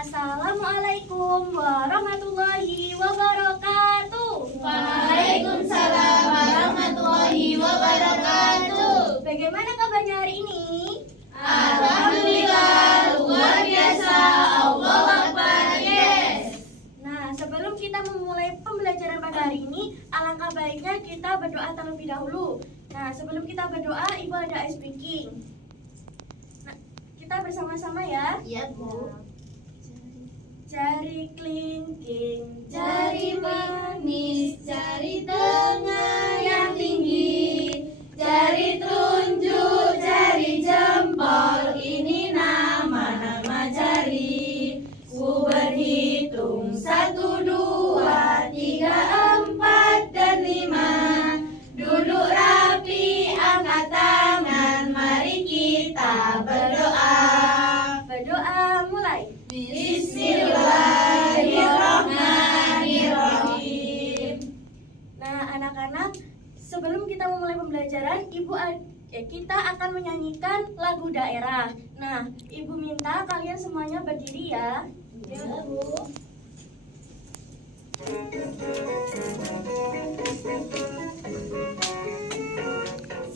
Assalamualaikum warahmatullahi wabarakatuh. Waalaikumsalam warahmatullahi wabarakatuh. Bagaimana kabarnya hari ini? Alhamdulillah, luar biasa. Allahu Akbar, yes. Nah, sebelum kita memulai pembelajaran pada hari ini, alangkah baiknya kita berdoa terlebih dahulu. Nah, sebelum kita berdoa, Ibu ada ice breaking. Nah, kita bersama-sama ya. Iya, Bu. Jari kelingking, Jari manis, jari tengah yang tinggi, jari telunjuk, jari jempol, ini nama-nama jari. Ku berhitung 1, 2, 3, 4, dan 5. Duduk rapi, angkat tangan, mari kita berdoa. berdoa mulai. Bismillahirrahmanirrahim. Nah, anak-anak, sebelum kita memulai pembelajaran, kita akan menyanyikan lagu daerah. Nah, Ibu minta kalian semuanya berdiri ya. Ya, Bu.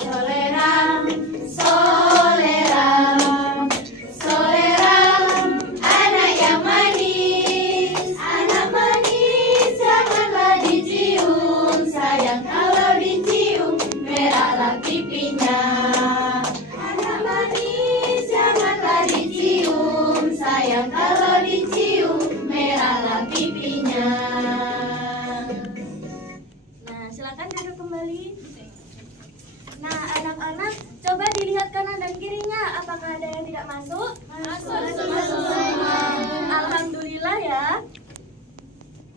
Soleram, soleram, soleram, anak yang manis, janganlah dicium, sayang kalau dicium, merahlah pipinya. Anak manis, janganlah dicium, sayang kalau dicium, merahlah pipinya. Nah, silakan duduk kembali. Nah, anak-anak, coba dilihat kanan dan kirinya. Apakah ada yang tidak masuk? Masuk semua. Alhamdulillah ya.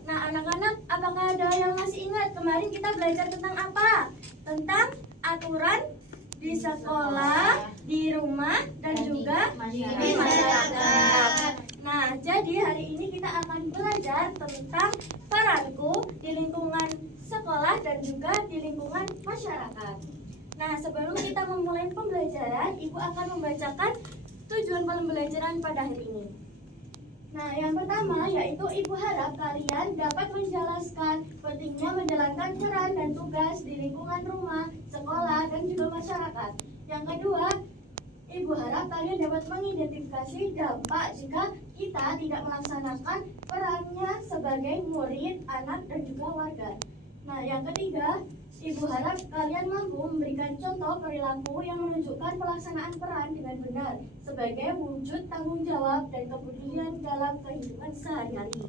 Nah, anak-anak, apakah ada yang masih ingat kemarin kita belajar tentang apa? Tentang aturan di sekolah, di rumah, dan juga di masyarakat. Nah, jadi hari ini kita akan belajar tentang peranku di lingkungan sekolah dan juga di lingkungan masyarakat. Nah, sebelum kita memulai pembelajaran, Ibu akan membacakan tujuan pembelajaran pada hari ini. Nah, yang pertama yaitu Ibu harap kalian dapat menjelaskan pentingnya menjalankan peran dan tugas di lingkungan rumah, sekolah, dan juga masyarakat. Yang kedua, Ibu harap kalian dapat mengidentifikasi dampak jika kita tidak melaksanakan perannya sebagai murid, anak, dan juga warga. Nah, yang ketiga, Ibu harap kalian mampu memberikan contoh perilaku yang menunjukkan pelaksanaan peran dengan benar sebagai wujud tanggung jawab dan kepedulian dalam kehidupan sehari-hari.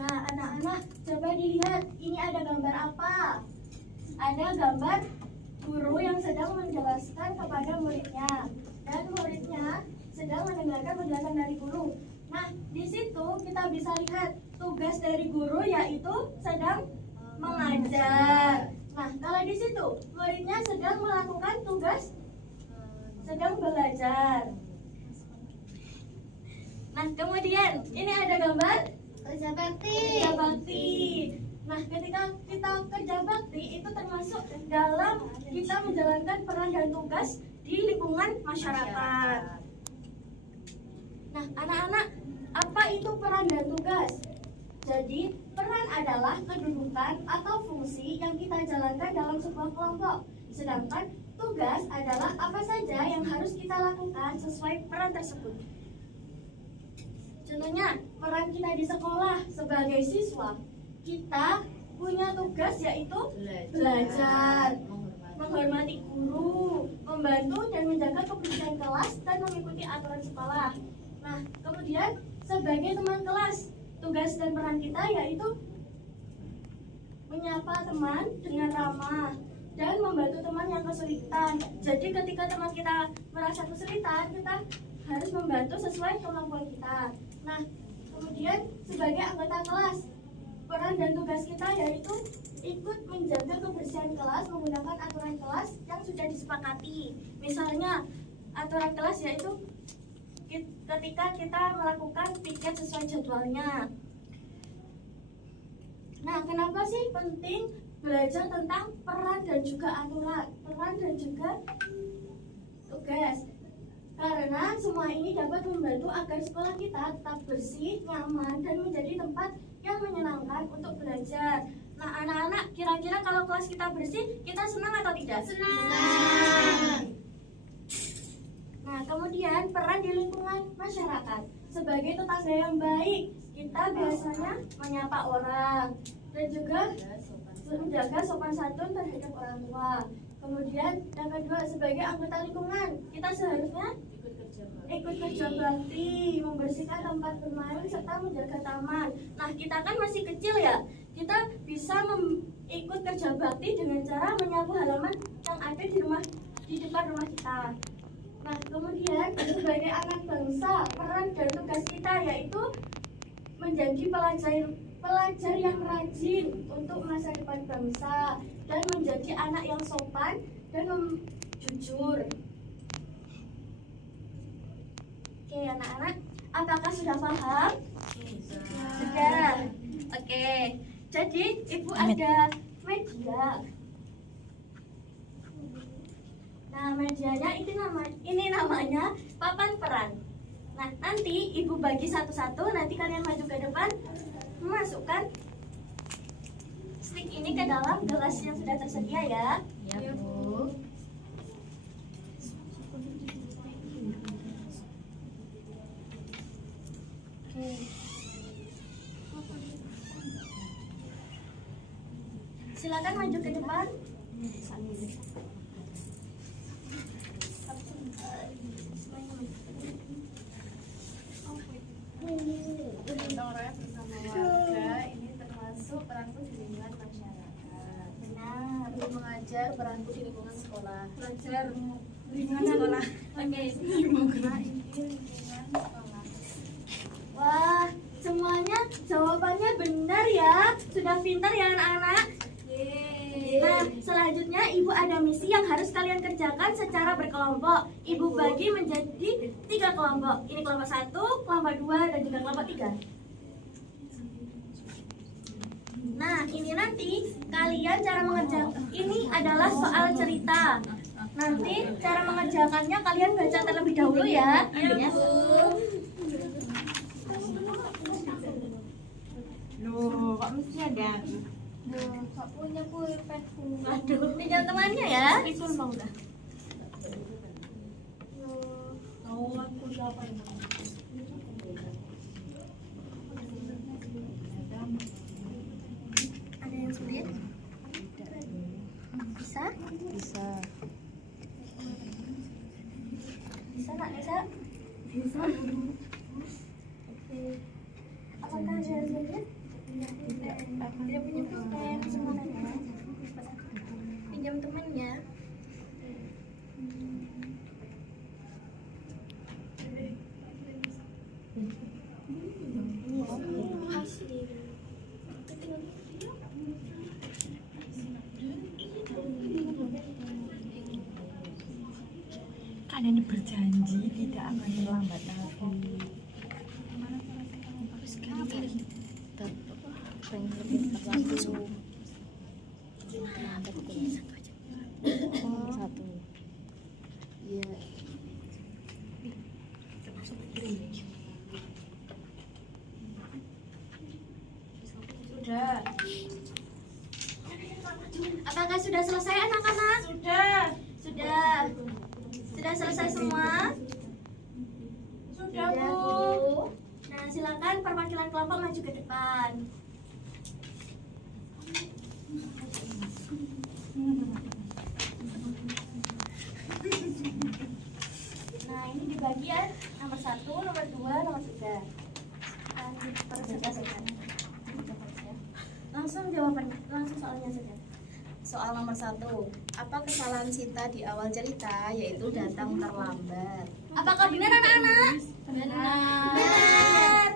Nah, anak-anak, coba dilihat, ini ada gambar apa? Ada gambar guru yang sedang menjelaskan kepada muridnya, dan muridnya sedang mendengarkan penjelasan dari guru. Nah, di situ kita bisa lihat tugas dari guru yaitu sedang mengajar. Nah, kalau di situ muridnya sedang melakukan tugas sedang belajar. Nah, kemudian ini ada gambar kerja bakti. Nah, ketika kita kerja bakti itu termasuk dalam kita menjalankan peran dan tugas di lingkungan masyarakat. Nah, anak-anak, apa itu peran dan tugas? Jadi, peran adalah kedudukan atau fungsi yang kita jalankan dalam sebuah kelompok. Sedangkan tugas adalah apa saja yang harus kita lakukan sesuai peran tersebut. Contohnya, peran kita di sekolah sebagai siswa, kita punya tugas yaitu belajar, menghormati guru, membantu dan menjaga kebersihan kelas, dan mengikuti aturan sekolah. Nah, kemudian sebagai teman kelas, tugas dan peran kita yaitu menyapa teman dengan ramah dan membantu teman yang kesulitan. Jadi ketika teman kita merasa kesulitan, kita harus membantu sesuai kemampuan kita. Nah, kemudian sebagai peran dan tugas kita yaitu ikut menjaga kebersihan kelas menggunakan aturan kelas yang sudah disepakati. Misalnya aturan kelas yaitu ketika kita melakukan piket sesuai jadwalnya. Nah, kenapa sih penting belajar tentang peran dan juga aturan, peran dan juga tugas? Karena semua ini dapat membantu agar sekolah kita tetap bersih, nyaman, dan menjadi tempat yang menyenangkan untuk belajar. Nah, anak-anak, kira-kira kalau kelas kita bersih, kita senang atau tidak? Senang. Nah, kemudian peran di lingkungan masyarakat. Sebagai tetangga yang baik, kita biasanya menyapa orang dan juga menjaga sopan santun terhadap orang tua. Kemudian yang kedua, sebagai anggota lingkungan, kita seharusnya ikut kerja bakti, membersihkan tempat bermain serta menjaga taman. Nah, kita kan masih kecil ya, kita bisa ikut kerja bakti dengan cara menyapu halaman yang ada di depan rumah kita. Nah, kemudian sebagai anak bangsa, peran dan tugas kita yaitu menjadi pelajar yang rajin untuk masa depan bangsa dan menjadi anak yang sopan dan jujur. Oke, anak-anak, apakah sudah paham? Sudah. Oke. Jadi, Ibu ada media. Nah, medianya ini namanya papan peran. Nah, nanti Ibu bagi satu-satu, nanti kalian maju ke depan, memasukkan stick ini ke dalam gelas yang sudah tersedia ya. Ya, Bu. Oke. Silakan maju ke depan. Bersama warga ini termasuk peranku di lingkungan masyarakat. Benar. Mengajar peranku di lingkungan sekolah. Belajar lingkungan sekolah. Oke. Lingkungan sekolah. Wah, semuanya jawabannya benar ya. Sudah pintar ya anak-anak. Nah, selanjutnya Ibu ada misi yang harus kalian kerjakan secara berkelompok. Ibu bagi menjadi 3 kelompok. Ini kelompok 1, kelompok 2, dan juga kelompok 3. Nah, ini nanti kalian cara mengerjakan. Ini adalah soal cerita. Nanti cara mengerjakannya kalian baca terlebih dahulu ya. Iya, Bu. Loh, kok mesti ada? Gak punya pulpen. Aduh, pinjam temannya ya. Pikul mau dah. Oh, aku siapa ini? Ada yang sulit? Bisa? Bisa. Bisa nggak bisa? Bisa. Oke. Apakah ada yang sulit? Tidak punya pulpen semuanya. Pinjam temannya. Kalian berjanji tidak akan terlambat lagi. Satu. Iya. Sudah. Apakah sudah selesai anak-anak? Sudah. Sudah selesai semua? Sudah, Bu. Bu. Nah, silakan perwakilan kelompok maju ke depan. Nah, ini dibagi ya, nomor 1, nomor 2, nomor 3. Langsung jawabannya, langsung soalnya saja. Soal nomor 1. Apa kesalahan Sinta di awal cerita, yaitu datang terlambat? Apakah benar anak-anak? Benar. Benar.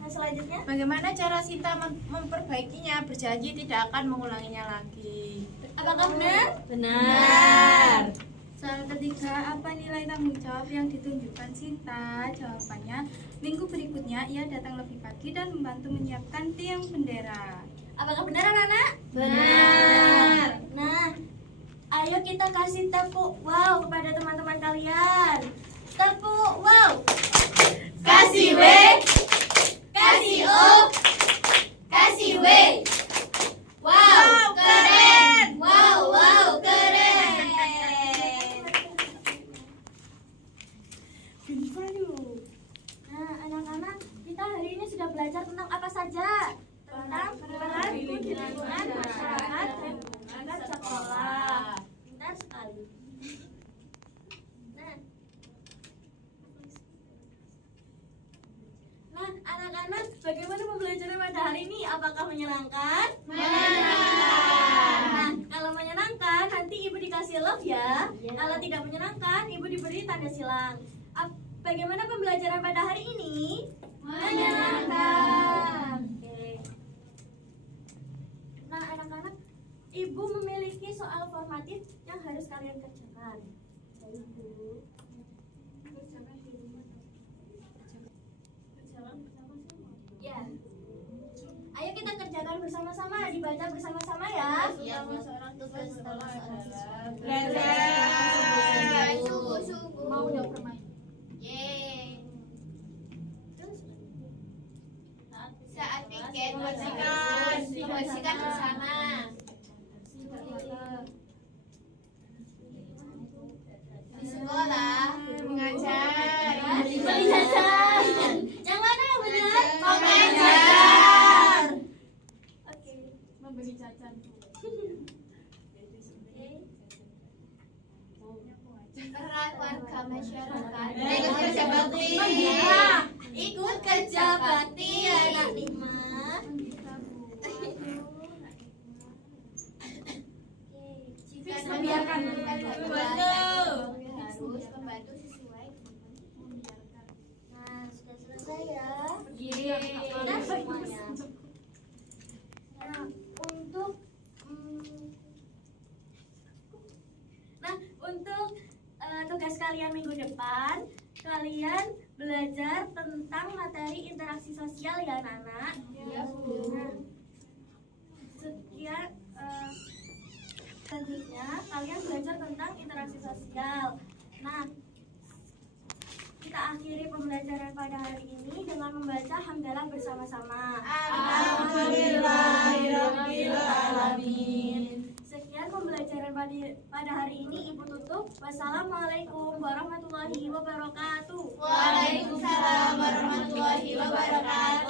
Nah, selanjutnya? Bagaimana cara Sinta memperbaikinya? Berjanji tidak akan mengulanginya lagi. Apakah benar? Benar. Soal ketiga, apa nilai tanggung jawab yang ditunjukkan Sinta? Jawabannya, minggu berikutnya ia datang lebih pagi dan membantu menyiapkan tiang bendera. Apakah benar anak-anak? Benar. Nah, ayo kita kasih tepuk wow kepada teman-teman kalian. Tepuk wow. Kasih W, kasih O, kasih W. Wow, keren. Wow, keren. Nah, anak-anak, kita hari ini sudah belajar tentang apa saja? Tentang peran ibu di lingkungan masyarakat dan lingkungan sekolah. Pintar sekali. Nah, anak-anak, bagaimana pembelajaran pada hari ini? Apakah menyenangkan? Menyenangkan. Nah, kalau menyenangkan, nanti ibu dikasih love ya. Kalau tidak menyenangkan, ibu diberi tanda silang. Bagaimana pembelajaran pada hari ini? Menyenangkan. Oke. Nah, anak-anak, ibu memiliki soal formatif yang harus kalian kerjakan. Ibu. Ya. Ayo kita kerjakan bersama-sama, dibaca bersama-sama ya. Mau udah bermain. Yeay. Saat weekend membersihkan bersama. Di sekolah mengajar. Beli jajan. Yang mana yang benar? Mengajar. Oke. Membeli jajan. Peran warga masyarakat. Ikut kerja bakti. Ikut kerja bakti anak 5. Jika membiarkan. harus membantu sesuai membiarkan. Nah, sudah selesai ya. Yeay. Nah, semuanya. Nah, untuk tugas kalian minggu depan, kalian belajar tentang materi interaksi sosial ya, anak-anak. Ya, Nah, sekian selanjutnya kalian belajar tentang interaksi sosial. Nah, kita akhiri pembelajaran pada hari ini dengan membaca hamdalah bersama-sama. Alhamdulillahirrahmanirrahim. Sekian pembelajaran pada hari ini, Ibu tutup. Wassalamualaikum warahmatullahi wabarakatuh. Waalaikumsalam warahmatullahi wabarakatuh.